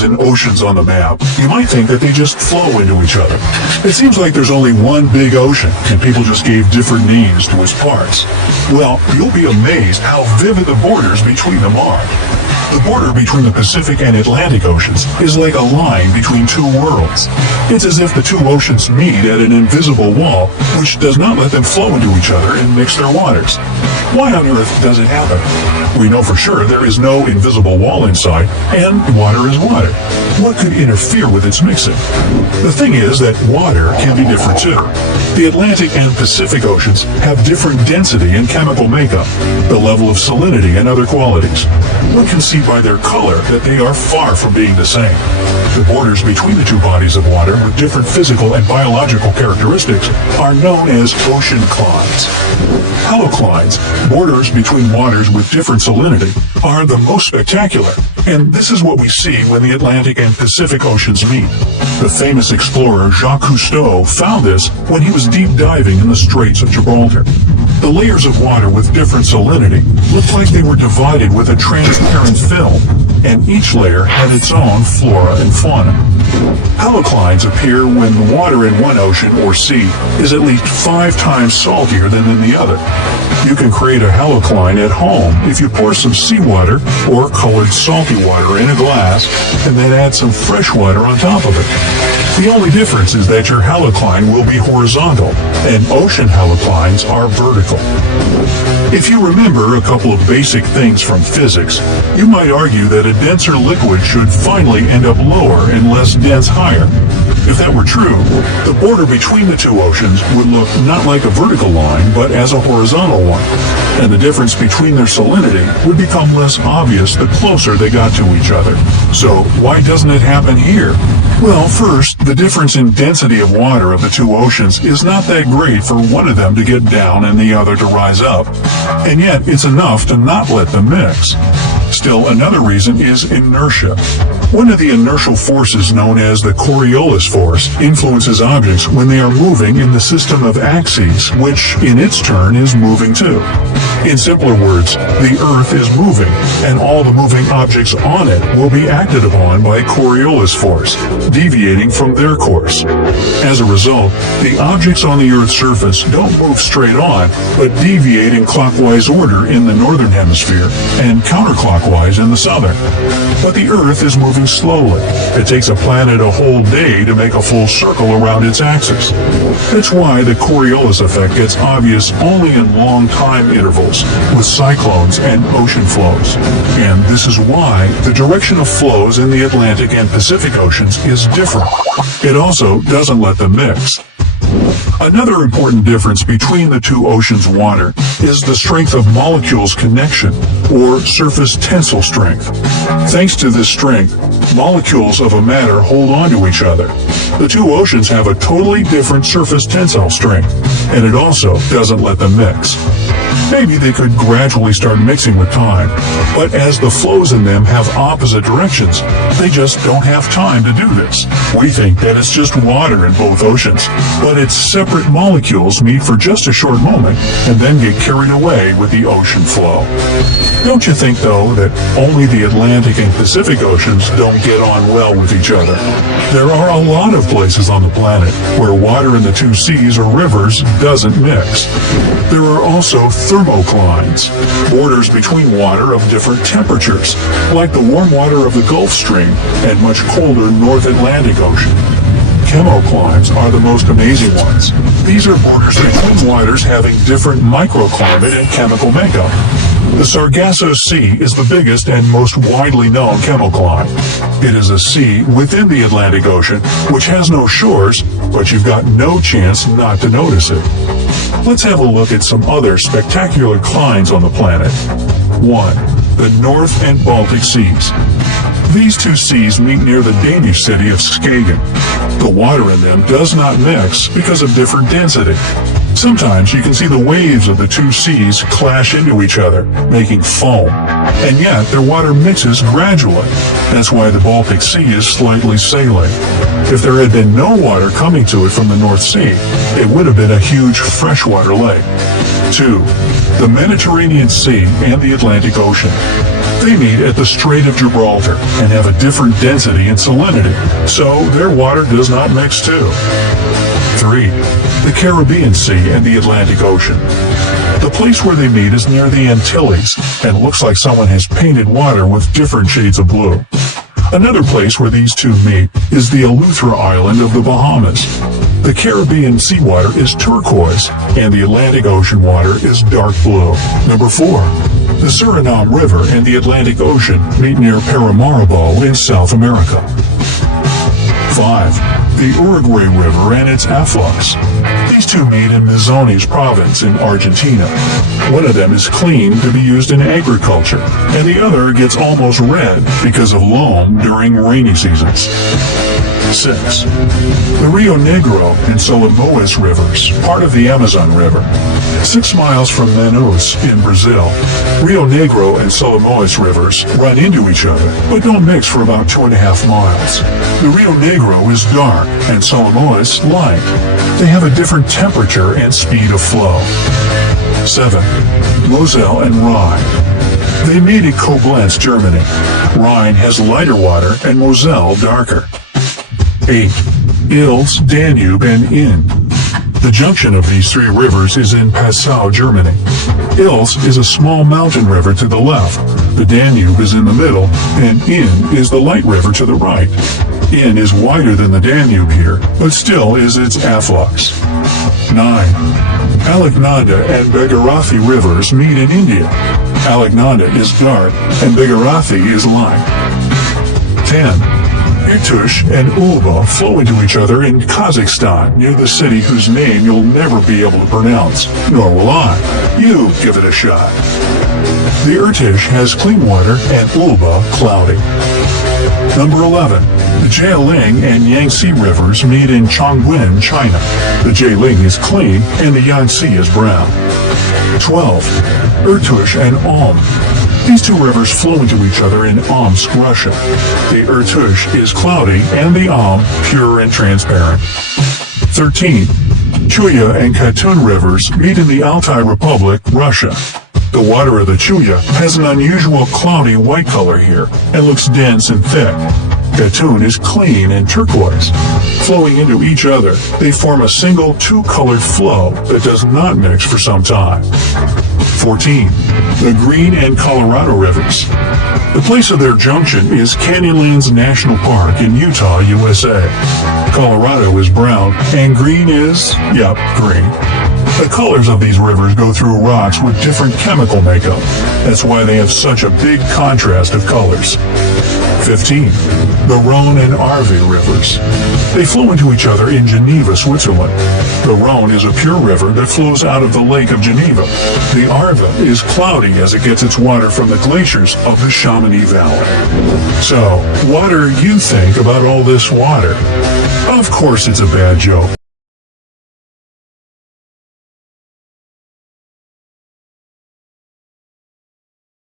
seas and oceans on the map, you might think that they just flow into each other. It seems like there's only one big ocean, and people just gave different names to its parts. Well, you'll be amazed how vivid the borders between them are. The border between the Pacific and Atlantic Oceans is like a line between two worlds. It's as if the two oceans meet at an invisible wall, which does not let them flow into each other and mix their waters. Why on earth does it happen? We know for sure there is no invisible wall inside, and water is water. What could interfere with its mixing? The thing is that water can be different too. The Atlantic and Pacific Oceans have different density and chemical makeup, the level of salinity and other qualities. One can see by their color that they are far from being the same. The borders between the two bodies of water with different physical and biological characteristics are known as ocean clines. Haloclines, borders between waters with different salinity, are the most spectacular, and this is what we see when the Atlantic and Pacific Oceans meet. The famous explorer Jacques Cousteau found this when he was deep diving in the Straits of Gibraltar. The layers of water with different salinity looked like they were divided with a transparent film, and each layer had its own flora and fauna. Haloclines appear when the water in one ocean or sea is at least 5 times saltier than in the other. You can create a halocline at home if you pour some seawater or colored salty water in a glass and then add some fresh water on top of it. The only difference is that your halocline will be horizontal and ocean haloclines are vertical. If you remember a couple of basic things from physics, you might argue that a denser liquid should finally end up lower and less dense higher. If that were true, the border between the two oceans would look not like a vertical line, but as a horizontal one. And the difference between their salinity would become less obvious the closer they got to each other. So why doesn't it happen here? Well, first, the difference in density of water of the two oceans is not that great for one of them to get down and the other to rise up. And yet, it's enough to not let them mix. Still, another reason is inertia. One of the inertial forces known as the Coriolis force influences objects when they are moving in the system of axes, which in its turn is moving too. In simpler words, the Earth is moving, and all the moving objects on it will be acted upon by Coriolis force, deviating from their course. As a result, the objects on the Earth's surface don't move straight on, but deviate in clockwise order in the northern hemisphere and counterclockwise in the southern. But the Earth is moving slowly. It takes a planet a whole day to make a full circle around its axis. That's why the Coriolis effect gets obvious only in long time intervals, with cyclones and ocean flows. And this is why the direction of flows in the Atlantic and Pacific Oceans is different. It also doesn't let them mix. Another important difference between the two oceans' water is the strength of molecules' connection, or surface tensile strength. Thanks to this strength, molecules of a matter hold on to each other. The two oceans have a totally different surface tensile strength, and it also doesn't let them mix. Maybe they could gradually start mixing with time, but as the flows in them have opposite directions, they just don't have time to do this. We think that it's just water in both oceans, but its separate molecules meet for just a short moment and then get carried away with the ocean flow. Don't you think, though, that only the Atlantic and Pacific Oceans don't get on well with each other? There are a lot of places on the planet where water in the two seas or rivers doesn't mix. There are also thermoclines, borders between water of different temperatures, like the warm water of the Gulf Stream and much colder North Atlantic Ocean. Chemoclines are the most amazing ones. These are borders between waters having different microclimate and chemical makeup. The Sargasso Sea is the biggest and most widely known chemocline. It is a sea within the Atlantic Ocean, which has no shores, but you've got no chance not to notice it. Let's have a look at some other spectacular clines on the planet. 1. The North and Baltic Seas. These two seas meet near the Danish city of Skagen. The water in them does not mix because of different density. Sometimes you can see the waves of the two seas clash into each other, making foam. And yet their water mixes gradually. That's why the Baltic Sea is slightly saline. If there had been no water coming to it from the North Sea, it would have been a huge freshwater lake. 2. The Mediterranean Sea and the Atlantic Ocean. They meet at the Strait of Gibraltar and have a different density and salinity, so their water does not mix too. 3. The Caribbean Sea and the Atlantic Ocean. The place where they meet is near the Antilles and looks like someone has painted water with different shades of blue. Another place where these two meet is the Eleuthera Island of the Bahamas. The Caribbean seawater is turquoise and the Atlantic Ocean water is dark blue. Number 4. The Suriname River and the Atlantic Ocean meet near Paramaribo in South America. 5. The Uruguay River and its afflux. These two meet in Misiones province in Argentina. One of them is clean to be used in agriculture, and the other gets almost red because of loam during rainy seasons. 6. The Rio Negro and Solimões rivers, part of the Amazon River. 6 miles from Manaus in Brazil, Rio Negro and Solimões rivers run into each other, but don't mix for about 2.5 miles. The Rio Negro is dark and Solimões light. They have a different temperature and speed of flow. 7. Moselle and Rhine. They meet at Koblenz, Germany. Rhine has lighter water and Moselle darker. 8. Ilz, Danube, and Inn. The junction of these 3 rivers is in Passau, Germany. Ilz is a small mountain river to the left, the Danube is in the middle, and Inn is the light river to the right. Inn is wider than the Danube here, but still is its afflux. 9. Alaknanda and Bhagirathi rivers meet in India. Alaknanda is dark, and Bhagirathi is light. 10. Irtysh and Ulba flow into each other in Kazakhstan, near the city whose name you'll never be able to pronounce, nor will I. You give it a shot. The Irtysh has clean water and Ulba cloudy. Number 11. The Jialing and Yangtze rivers meet in Chongqing, China. The Jialing is clean and the Yangtze is brown. 12. Irtysh and Om. These 2 rivers flow into each other in Omsk, Russia. The Irtysh is cloudy and the Om pure and transparent. 13. Chuya and Katun rivers meet in the Altai Republic, Russia. The water of the Chuya has an unusual cloudy white color here and looks dense and thick. Katun is clean and turquoise. Flowing into each other, they form a single 2-colored flow that does not mix for some time. 14. The Green and Colorado rivers. The place of their junction is Canyonlands National Park in Utah, USA. Colorado is brown and green is, green. The colors of these rivers go through rocks with different chemical makeup. That's why they have such a big contrast of colors. 15. The Rhone and Arve rivers. They flow into each other in Geneva, Switzerland. The Rhone is a pure river that flows out of the Lake of Geneva. The Arve is cloudy as it gets its water from the glaciers of the Chamonix Valley. So, what do you think about all this water? Of course it's a bad joke.